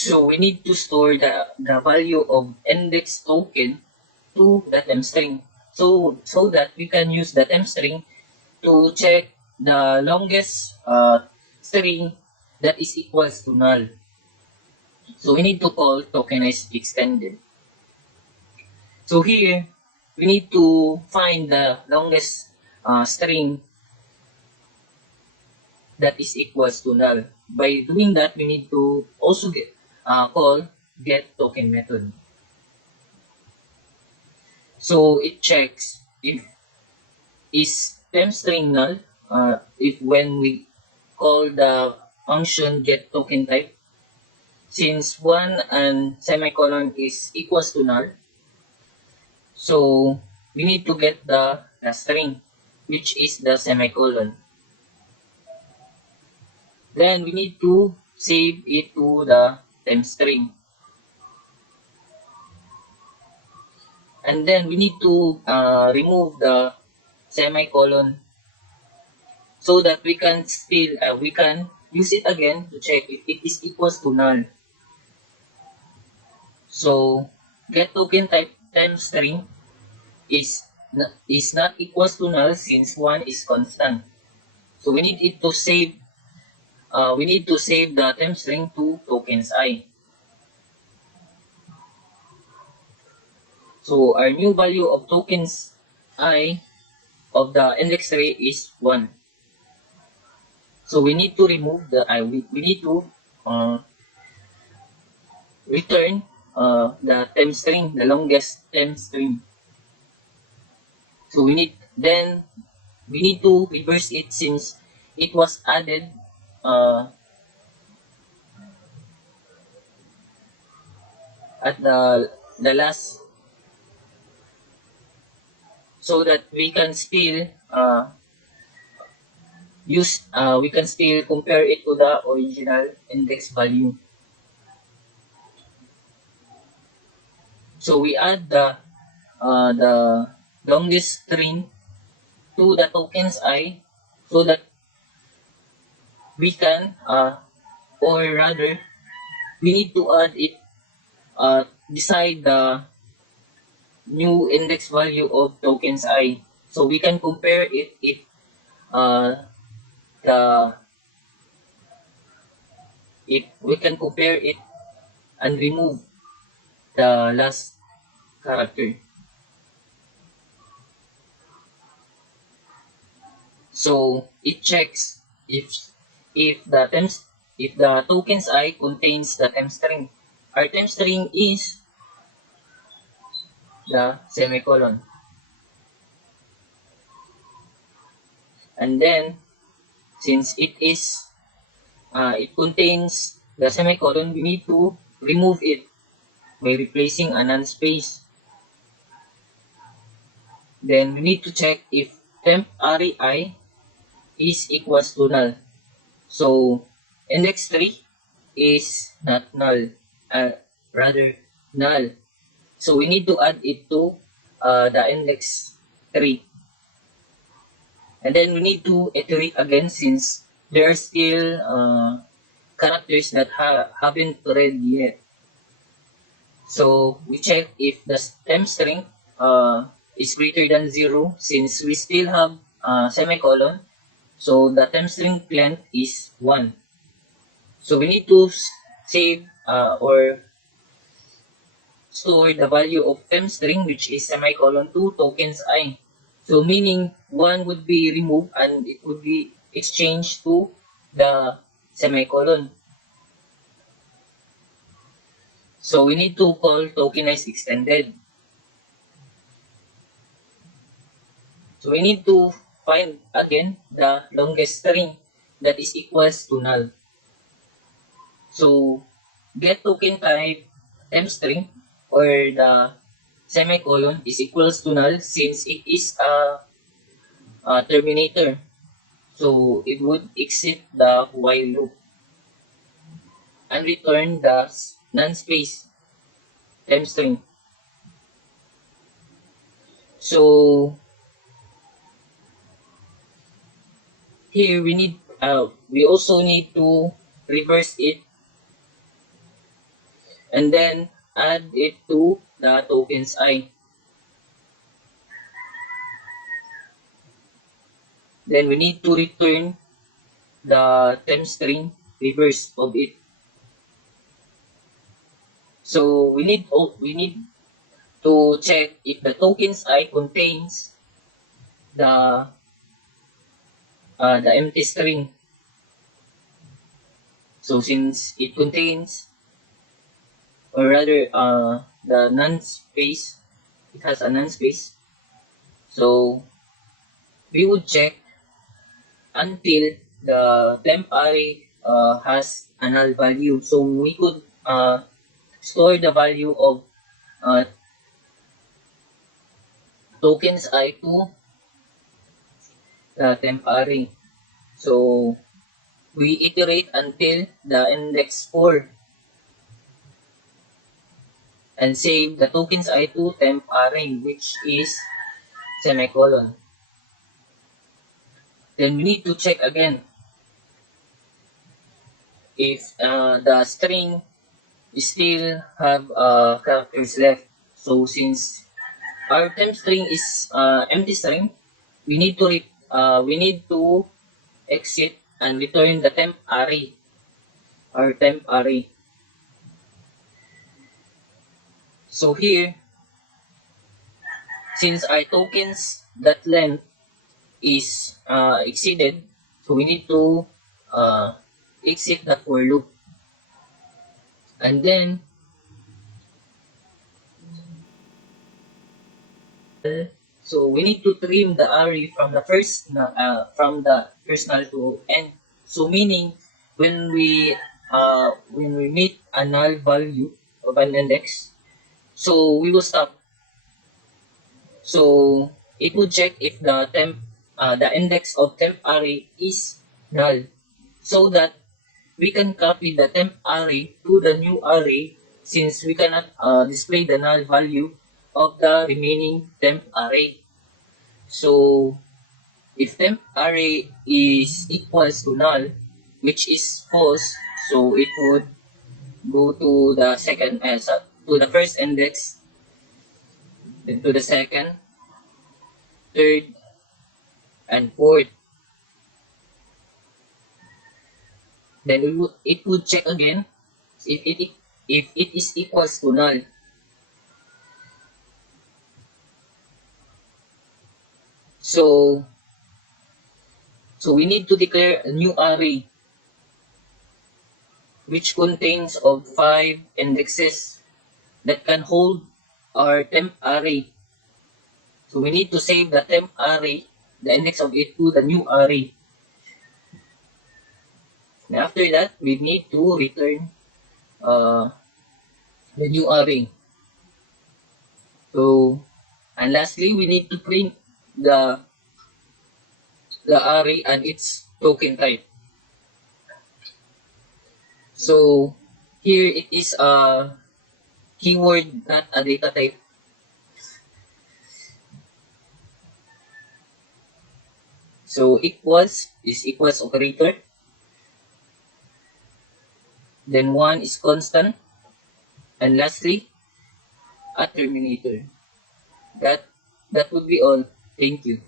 So we need to store the value of index token to the temp string. So that we can use the temp string to check the longest string that is equals to null. So we need to call tokenize extended. So here, we need to find the longest string that is equals to null. By doing that, we need to also call get token method. So it checks if is temp string null if when we call the function get token type, since 1 and semicolon is equals to null, so we need to get the string, which is the semicolon. Then we need to save it to the temp string. And then we need to remove the semicolon so that we can still we can use it again to check if it is equals to null. So get token type temp string is not equals to null since 1 is constant. So we need it to save we need to save the temp string to tokens I. So our new value of tokens I of the index array is 1. So we need to remove the I. We need to return the temp string, the longest temp string. So we need to reverse it since it was added at the last, so that we can still we can still compare it to the original index value. So we add the longest string to the tokens I, so that we can or rather we need to add it beside the new index value of tokens I, so we can compare it if the if we can compare it and remove the last character. So it checks if the tokens I contains the temp string. Our temp string is the semicolon. And then since it contains the semicolon, we need to remove it by replacing a non space. Then we need to check if temp array I is equals to null. So index 3 is not null, rather null. So we need to add it to the index 3. And then we need to iterate again since there are still characters that haven't read yet. So we check if the temp string is greater than 0 since we still have semicolon. So the temp string length is 1. So we need to save or store the value of temp string, which is semicolon, to tokens I. So meaning 1 would be removed and it would be exchanged to the semicolon. So we need to call tokenize extended. So we need to find again the longest string that is equals to null. So get token type temp string or the semicolon is equals to null since it is a terminator. So it would exit the while loop and return the non-space temp string. So here we also need to reverse it and then add it to the tokens I. Then we need to return the temp string reverse of it. So we need to check if the tokens I contains the the empty string. So since it contains, or rather the non-space, it has a non-space. So we would check until the temp array has a null value. So we could store the value of uh, tokens I to the temp array. So we iterate until the index 4 and save the tokens I to temp array, which is semicolon. Then we need to check again if the string still have characters left. So since our temp string is empty string, we need to exit and return the temp array, our temp array. So here, since our tokens that length is exceeded, so we need to exit the for loop. And then, so we need to trim the array from the first null to end. So meaning, when we meet a null value of an index, so we will stop. So it will check if the index of temp array is null, so that we can copy the temp array to the new array, since we cannot display the null value of the remaining temp array. So if temp array is equals to null, which is false, so it would go to the to the first index, then to the second, third, and fourth. Then it would check again if it is equals to null. So we need to declare a new array which contains of 5 indexes that can hold our temp array. So we need to save the temp array, the index of it, to the new array. And after that, we need to return uh, the new array. So, and lastly, we need to print the array and its token type. So here it is a keyword, not a data type. So equals is equals operator. Then one is constant. And lastly, a terminator. That would be all. Thank you.